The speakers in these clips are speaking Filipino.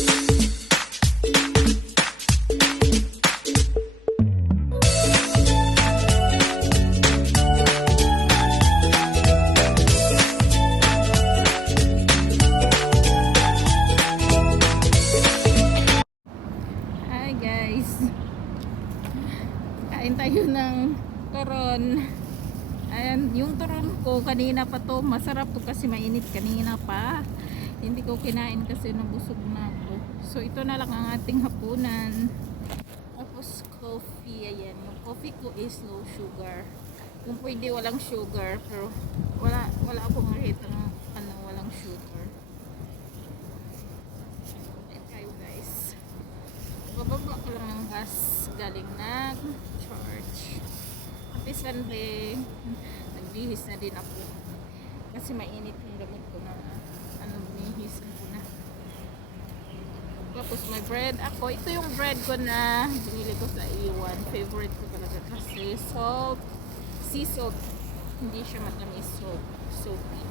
Hi guys, kain tayo ng turon. Ayan, yung turon ko kanina pa to, masarap to kasi mainit kanina pa. Hindi ko kinain kasi nabusog na ako. So ito na lang ang ating hapunan. Tapos coffee, ayan. Yung coffee ko is low sugar. Kung pwede walang sugar, pero wala akong makita ng walang sugar. Ayan kayo guys. Bababa ko lang ng gas galing na church. Happy Sunday. Nagbihis na din ako kasi mainit yung damit ko na binihisan ko na. Tapos may bread ako. Ito yung bread ko na binili ko sa iwan. Favorite ko talaga kasi salt, sea salt. Hindi siya matamis, salty.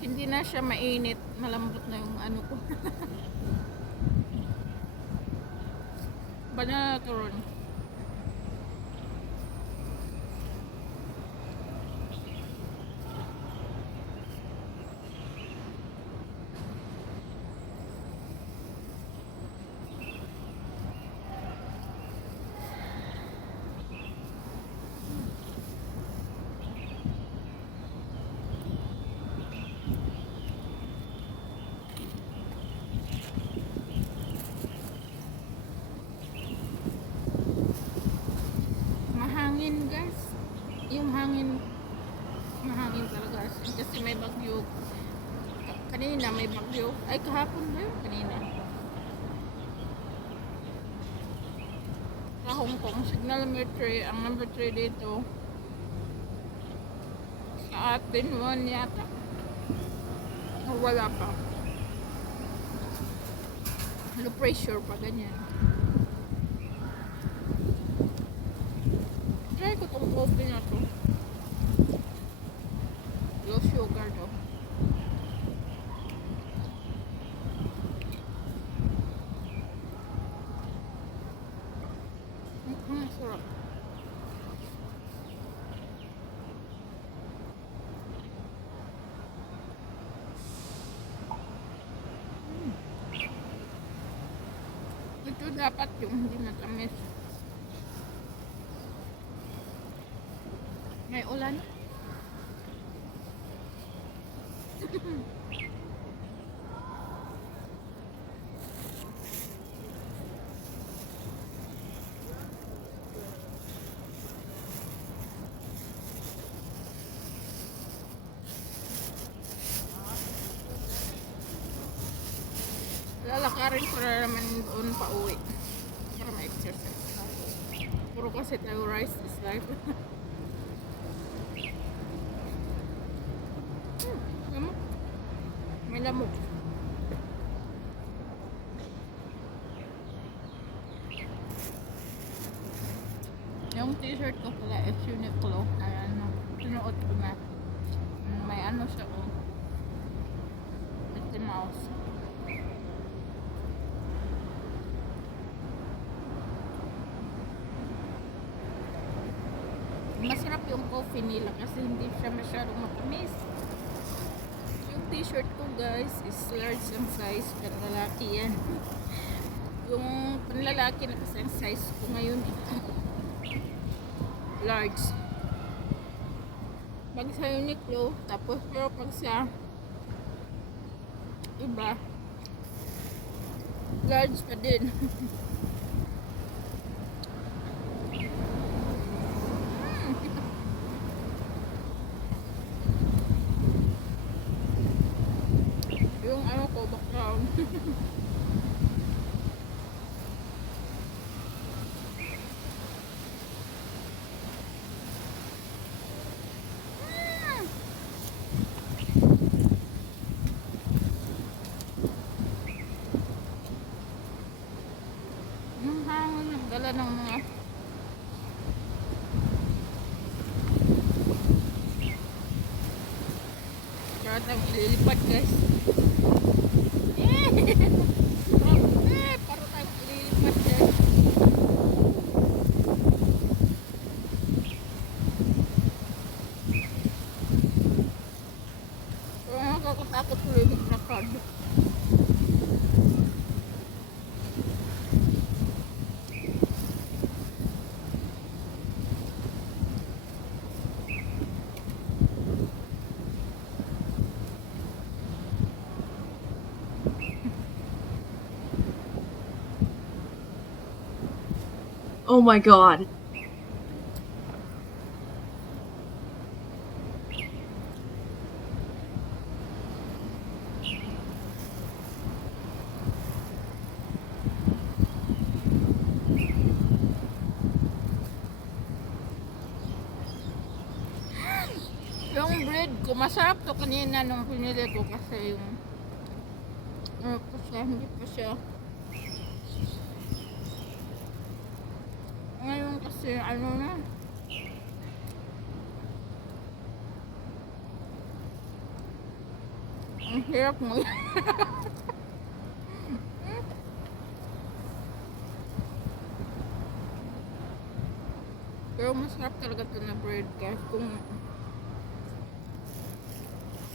Hindi na siya mainit, malambot na yung ano ko. Banana turon. Mahangin guys, yung mahangin talaga kasi may bagyo kanina, may bagyo ay kahapon ba yun? Kanina sa Hong Kong signal number 3, ang number 3 dito sa atin 1 yata o wala pa, low pressure pa ganyan. Try ko tong coffee na to. Low sugar to. Sarap. Ito dapat yung hindi matamis. May ulan. Lalakarin ko na naman doon pa uwi para ma-exercise. Puro kasi tayo rice is life. Lamok. May lamok. Yung t-shirt ko pala is Uniqlo. Ayan, sinuot ko na. May ano siya oh. Mickey Mouse. Masarap yung coffee nila kasi hindi siya masyadong matamis. Yung t-shirt ko guys is large ang size, panlalaki yan. Yung panlalaki na kasi ang size ko ngayon large. Pag sa Uniqlo, tapos pero pag sa iba large pa din. Yung ano ko, background. Yung hangin, nagdala ng mga para tayong ililipad guys. Para tayong ililipad guys. Pero nakakatakot tuloy maglakad. Oh my god. Yung bread ko, masarap to kanina nung pinili ko kasi yung ano pa siya, hindi pa siya. Ngayon kasi ano na. Ang hirap mo. Pero masarap talaga to na bread guys.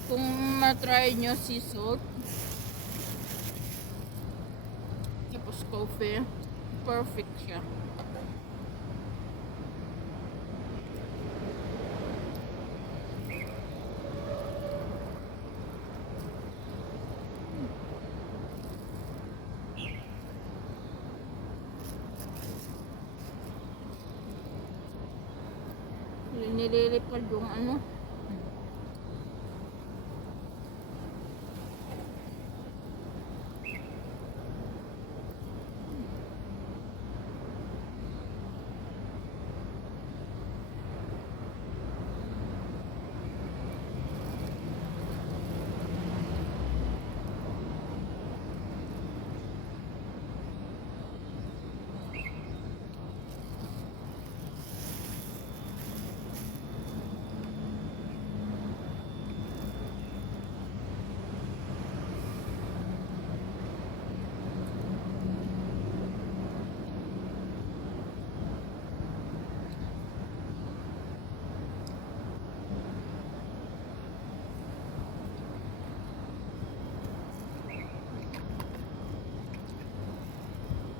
Kung matry nyo sea salt tapos coffee, perfect siya. Nililipad yung ano.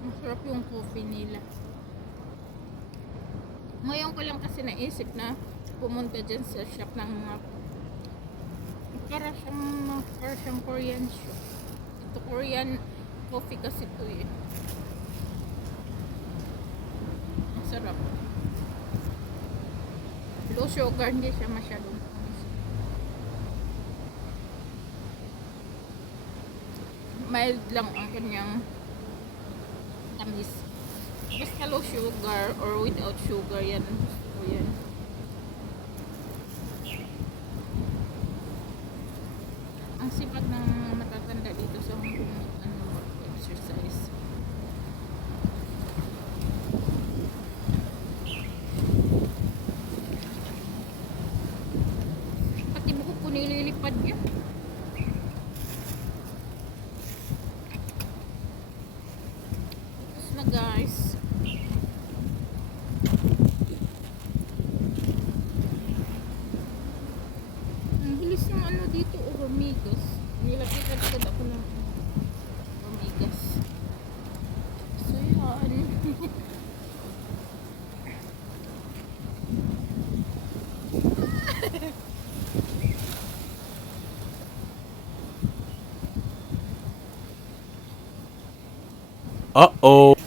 Masarap yung coffee nila. Ngayon ko lang kasi naisip na pumunta dyan sa shop ng mga para siyang Korean shop. Ito Korean coffee kasi ito eh. Masarap. Low sugar, hindi siya masyadong tamis. Mild lang ang kanyang tamis. Basta low sugar or without sugar, yan ang gusto ko yan. Ang sipat ng matatanda dito sa Hong Kong, exercise. Pati buhok ko nililipad niya. Tapos na guys. Ang bilis ng ano dito, hormigas. Nilapit-lapit ako ng hormigas. So yan. Uh-oh.